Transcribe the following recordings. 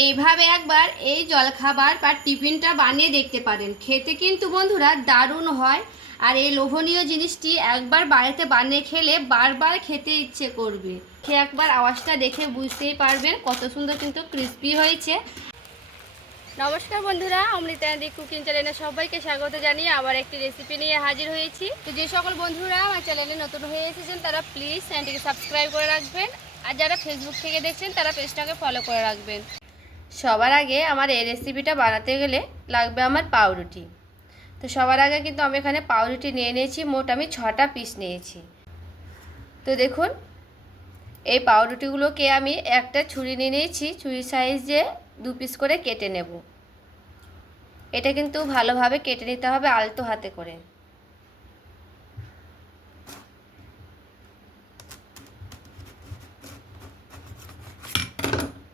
এইভাবে একবার এই জলখাবার বা টিফিনটা বানিয়ে দেখতে পারেন। খেতে কিন্তু বন্ধুরা দারুণ হয়। আর এই লোভনীয় জিনিসটি একবার বাড়িতে বানিয়ে খেলে বারবার খেতে ইচ্ছে করবে। সে একবার আওয়াজটা দেখে বুঝতেই পারবেন কত সুন্দর কিন্তু ক্রিস্পি হয়েছে। নমস্কার বন্ধুরা অমৃতাদি কুকিং চ্যানেলে সবাইকে স্বাগত জানিয়ে আবার একটি রেসিপি নিয়ে হাজির হয়েছি। তো যে সকল বন্ধুরা আমার চ্যানেলে নতুন হয়ে এসেছেন, তারা প্লিজ চ্যানেলটিকে সাবস্ক্রাইব করে রাখবেন। আর যারা ফেসবুক থেকে দেখছেন, তারা পেজটাকে ফলো করে রাখবেন। সবার আগে আমার এই রেসিপিটা বানাতে গেলে লাগবে আমার পাউরুটি। তো সবার আগে কিন্তু আমি এখানে পাউরুটি নিয়ে নিয়েছি, মোট আমি ছটা পিস নিয়েছি। তো দেখুন, এই পাউরুটিগুলোকে আমি একটা ছুরি নিয়ে নিয়েছি ছুরি সাইজে দু পিস করে কেটে নেব। এটা কিন্তু ভালোভাবে কেটে নিতে হবে আলতো হাতে করে।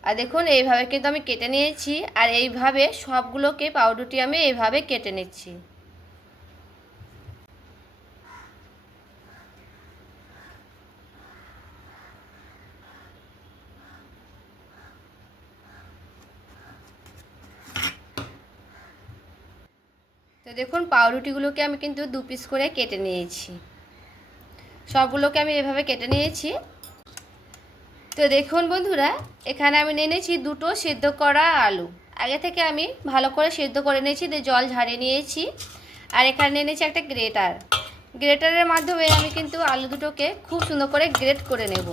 আর দেখুন, এইভাবে কিন্তু আমি কেটে নিয়েছি আর এইভাবে সবগুলোকে পাউরুটি আমি এইভাবে কেটে নিচ্ছি। তো দেখুন, পাউরুটিগুলোকে আমি কিন্তু দু পিস করে কেটে নিয়েছি। সবগুলোকে আমি এভাবে কেটে নিয়েছি। তো দেখুন বন্ধুরা, এখানে আমি নিয়ে নিয়েছি দুটো সিদ্ধ করা আলু। আগে থেকে আমি ভালো করে সিদ্ধ করে নিয়েছি, দিয়ে জল ঝাড়িয়ে নিয়েছি। আর এখানে নিয়ে নিয়েছি একটা গ্রেটার। গ্রেটারের মাধ্যমে আমি কিন্তু আলু দুটোকে খুব সুন্দর করে গ্রেট করে নেব।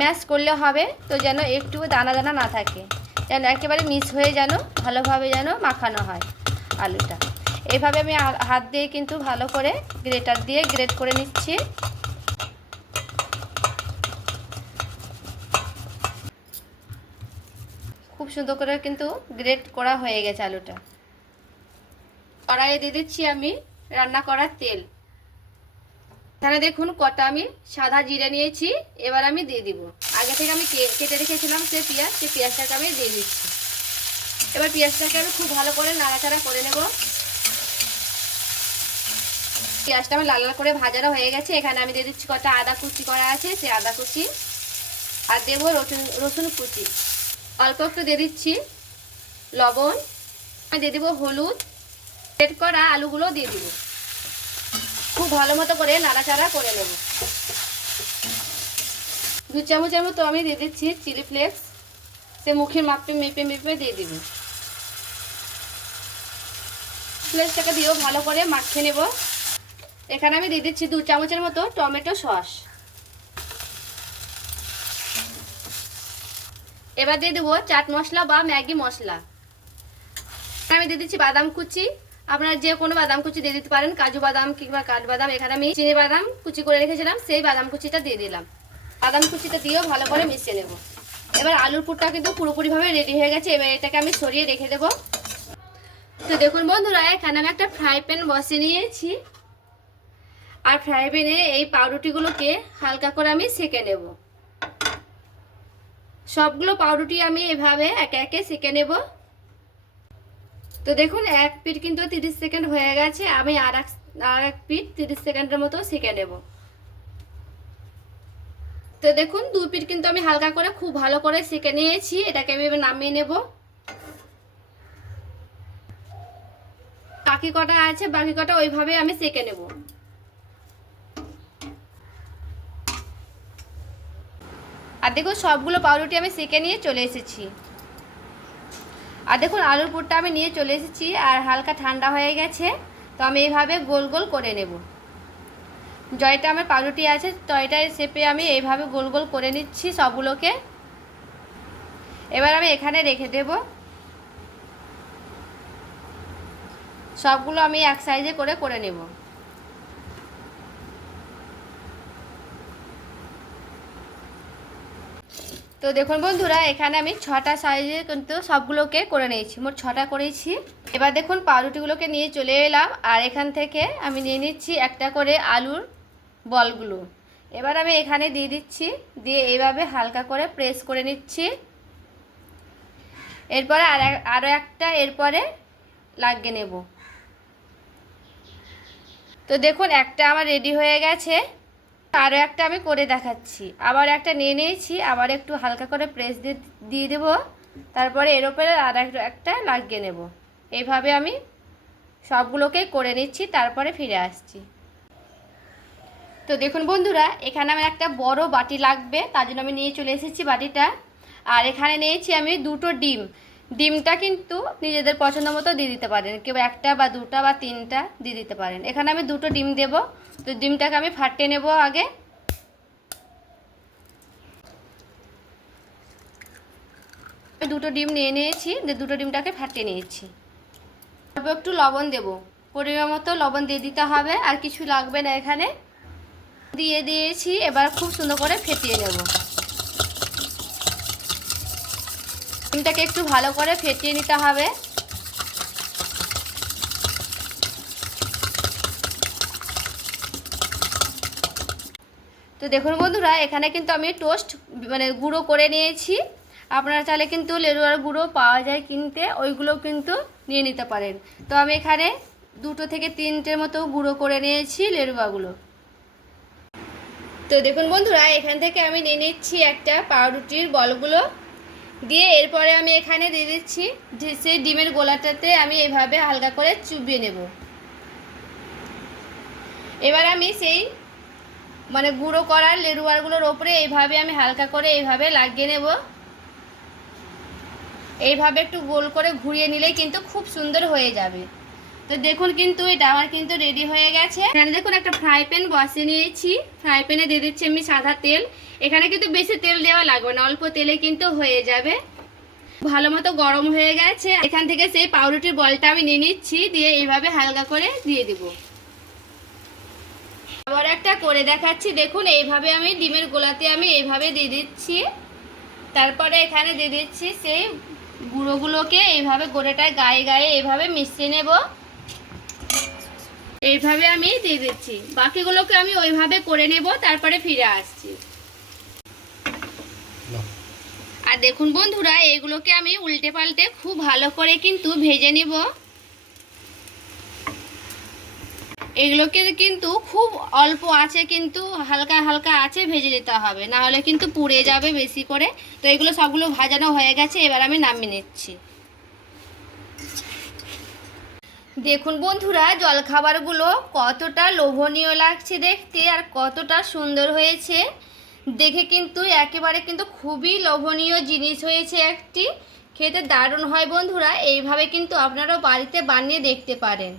ম্যাশ করলে হবে, তো যেন একটু দানা দানা না থাকে। যেন একেবারে মিক্স হয়ে যেন ভালোভাবে যেন মাখানো হয় আলুটা। এভাবে আমি হাত দিয়ে কিন্তু ভালো করে গ্রেটার দিয়ে গ্রেট করে নিচ্ছি। খুব সুন্দর করে কিন্তু গ্রেট করা হয়ে গেছে আলুটা। কড়াইয়ে দিয়ে দিচ্ছি আমি রান্না করার তেল। এখানে দেখুন কটা আমি সাদা জিরে নিয়েছি, এবার আমি দিয়ে দিব। আগে থেকে আমি কেটে রেখেছিলাম সে পেঁয়াজ, সে পেঁয়াজটাকে আমি দিয়ে দিচ্ছি। এবার পেঁয়াজটাকে আমি খুব ভালো করে নাড়াচাড়া করে নেব। পেঁয়াজটা আমি লাল লাল করে ভাজানো হয়ে গেছে। এখানে আমি দিয়ে দিচ্ছি কটা আদা কুচি করা আছে, সে আদা কুচি আর দেবো রসুন রসুন কুচি। অল্প একটু দিয়ে দিচ্ছি লবণ আমি দিয়ে দেবো হলুদ। সেট করা আলুগুলো দিয়ে দিব। খুব ভালো মতো করে নাড়াচাড়া করে নেব। দু চামচের মতো আমি দিয়ে দিচ্ছি চিলি ফ্লেক্স। সে মুখের মাপে, মেপে মেপে দিয়ে দিব। ফ্লেক্সটাকে দিয়েও ভালো করে মাখিয়ে নেব। এখানে আমি দিয়ে দিচ্ছি দু চামচের মতো টমেটো সস। এবার দিয়ে দেবো চাট মশলা বা ম্যাগি মশলা। আমি দিয়ে দিচ্ছি বাদাম কুচি। আপনারা যে কোনো বাদাম কুচি দিয়ে দিতে পারেন, কাজু বাদাম কিংবা কাঠবাদাম। এখানে আমি চিনি বাদাম কুচি করে রেখেছিলাম, সেই বাদাম কুচিটা দিয়ে দিলাম। বাদাম কুচিটা দিয়েও ভালো করে মিশিয়ে নেব। এবার আলুর পুরটা কিন্তু পুরোপুরিভাবে রেডি হয়ে গেছে, এবার এটাকে আমি সরিয়ে রেখে দেবো। তো দেখুন বন্ধুরা, এখানে আমি একটা ফ্রাই প্যান বসে নিয়েছি। আর ফ্রাই প্যানে এই পাউরুটিগুলোকে হালকা করে আমি সেকে নেব। সবগুলো পাউরুটি আমি এভাবে একে একে সেকে নেব। তো দেখুন, এক পিঠ কিন্তু তিরিশ সেকেন্ড হয়ে গেছে, আমি আর এক আর এক পিঠ তিরিশ সেকেন্ডের মতো সেকে নেব। তো দেখুন, দু পিঠ কিন্তু আমি হালকা করে খুব ভালো করে সেকে নিয়েছি, এটাকে আমি নামিয়ে নেব। বাকি কটা আছে, বাকি কটা ওইভাবে আমি সেকে নেব। আর দেখুন সবগুলো পাউরুটি আমি সেকে নিয়ে চলে এসেছি। আর দেখুন, আলুর পুরটা আমি নিয়ে চলে এসেছি আর হালকা ঠান্ডা হয়ে গেছে, তো আমি এইভাবে গোল গোল করে নেব। জয়টা আমার পাউরুটি আছে টয়টার শেপে আমি এইভাবে গোল গোল করে নিচ্ছি সবগুলোকে। এবার আমি এখানে রেখে দেব। সবগুলো আমি এক সাইজে করে করে নেব। তো দেখুন বন্ধুরা, এখানে আমি ছটা সাইজে কিন্তু সবগুলোকে করে নিয়েছি, মোট ছটা করেছি। এবার দেখুন পাউরুটিগুলোকে নিয়ে চলে এলাম, আর এখান থেকে আমি নিয়ে নিচ্ছি একটা করে আলুর বলগুলো। এবার আমি এখানে দিয়ে দিচ্ছি, দিয়ে এইভাবে হালকা করে প্রেস করে নিচ্ছি। এরপরে আর আরও একটা এরপরে লাগিয়ে নেব। তো দেখুন, একটা আমার রেডি হয়ে গেছে। আরও একটা আমি করে দেখাচ্ছি। আবার একটা নিয়ে নিয়েছি, আবার একটু হালকা করে প্রেস দিয়ে দিয়ে দেবো। তারপরে এর ওপরে আর এক- একটা লাগিয়ে নেব। এইভাবে আমি সবগুলোকে করে নিচ্ছি, তারপরে ফিরে আসছি। তো দেখুন বন্ধুরা, এখানে আমার একটা বড় বাটি লাগবে, তার জন্য আমি নিয়ে চলে এসেছি বাটিটা। আর এখানে নিয়েছি আমি দুটো ডিম। ডিমটা কিন্তু নিজেদের পছন্দ মতো দিয়ে দিতে পারেন। কেউ একটা বা দুটা বা তিনটা দিয়ে দিতে পারেন। এখানে আমি দুটো ডিম দেব। তো ডিমটাকে আমি ফাটিয়ে নেব আগে। দুটো ডিম নিয়ে নিয়েছি। দুটো ডিমটাকে ফাটিয়ে নিয়েছি। অল্প একটু লবণ দেব। পরিমাণ মতো লবণ দিয়ে দিতে হবে। আর কিছু লাগবে না এখানে। দিয়ে দিয়েছি। এবার খুব সুন্দর করে ফেটিয়ে নেব। ডিমটাকে একটু ভালো করে ফেটিয়ে নিতে হবে। তো দেখুন বন্ধুরা, এখানে কিন্তু আমি টোস্ট মানে গুঁড়ো করে নিয়েছি। আপনারা চাইলে কিন্তু লেরুয়ার গুঁড়ো পাওয়া যায় কিনতে, ওইগুলো কিন্তু নিয়ে নিতে পারেন। তো আমি এখানে দুটো থেকে তিনটের মতো গুঁড়ো করে নিয়েছি লেরুয়াগুলো তো দেখুন বন্ধুরা, এখান থেকে আমি নিয়ে নিচ্ছি একটা পাউরুটির বলগুলো। দিয়ে এরপরে আমি এখানে দিয়ে দিচ্ছি সেই ডিমের গোলাটাতে আমি এভাবে হালকা করে চুবিয়ে নেব। এবার আমি সেই মানে গুঁড়ো করার লেরুয়ারগুলোর ওপরে এইভাবে আমি হালকা করে এইভাবে লাগিয়ে নেব। এইভাবে একটু গোল করে ঘুরিয়ে নিলে কিন্তু খুব সুন্দর হয়ে যাবে। তো দেখুন কিন্তু এটা আমার কিন্তু রেডি হয়ে গেছে। এখানে দেখুন একটা ফ্রাই প্যান বসিয়ে নিয়েছি। ফ্রাই প্যানে দিয়ে দিচ্ছি আমি সাদা তেল। এখানে কিন্তু বেশি তেল দেওয়া লাগবে না, অল্প তেলে কিন্তু হয়ে যাবে। ভালো মতো গরম হয়ে গেছে। এখান থেকে সেই পাউরুটির বলটা আমি নিয়ে নিচ্ছি, দিয়ে এইভাবে হালকা করে দিয়ে দিব। আবার একটা করে দেখাচ্ছি। দেখুন, এইভাবে আমি ডিমের গোলাতে আমি এইভাবে দিয়ে দিচ্ছি। তারপরে এখানে দিয়ে দিচ্ছি সেই গুঁড়োগুলোকে। এইভাবে গোড়েটায় গায়ে গায়ে এইভাবে মিশিয়ে নেব। এইভাবে আমি দিয়ে দিচ্ছি। বাকিগুলোকে আমি ওইভাবে করে নেব তারপরে ফিরে আসছি। আর দেখুন বন্ধুরা এইগুলোকে আমি উল্টে পাল্টে খুব ভালো করে কিন্তু ভেজে নেব। এগুলোকে কিন্তু খুব অল্প আছে কিন্তু হালকা হালকা আছে ভেজে নিতে হবে। না হলে কিন্তু পুড়ে যাবে বেশি করে। তো এগুলো সবগুলো ভাজানো হয়ে গেছে এবার আমি নামিয়ে নিচ্ছি। দেখুন বন্ধুরা, জলখাবারগুলো কতটা লোভনীয় লাগছে দেখতে আর কতটা সুন্দর হয়েছে। দেখে কিন্তু একেবারে কিন্তু খুবই লোভনীয় জিনিস হয়েছে একটি। খেতে দারুণ হয় বন্ধুরা, এইভাবে কিন্তু আপনারাও বাড়িতে বানিয়ে দেখতে পারেন।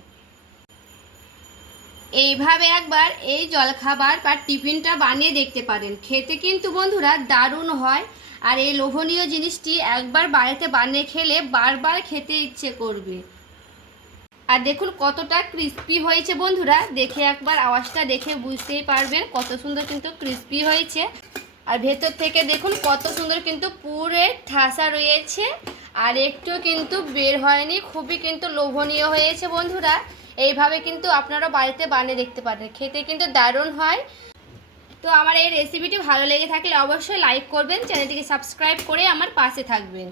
এইভাবে একবার এই জলখাবার বা টিফিনটা বানিয়ে দেখতে পারেন। খেতে কিন্তু বন্ধুরা দারুণ হয় আর এই লোভনীয় জিনিসটি একবার বাড়িতে বানিয়ে খেলে বারবার খেতে ইচ্ছে করবে। আর দেখুন কতটা ক্রিস্পি হয়েছে বন্ধুরা। দেখে একবার আওয়াজটা দেখে বুঝতেই পারবেন কত সুন্দর কিন্তু ক্রিস্পি হয়েছে। আর ভেতর থেকে দেখুন কত সুন্দর কিন্তু পুরে ঠাসা রয়েছে। আর একটু কিন্তু বের হয়নি, খুবই কিন্তু লোভনীয় হয়েছে বন্ধুরা। এইভাবে কিন্তু আপনারা বাড়িতে বানিয়ে দেখতে পারেন, খেতে কিন্তু দারুণ হয়। তো আমার এই রেসিপিটি ভালো লেগে থাকলে অবশ্যই লাইক করবেন, চ্যানেলটিকে সাবস্ক্রাইব করে আমার পাশে থাকবেন।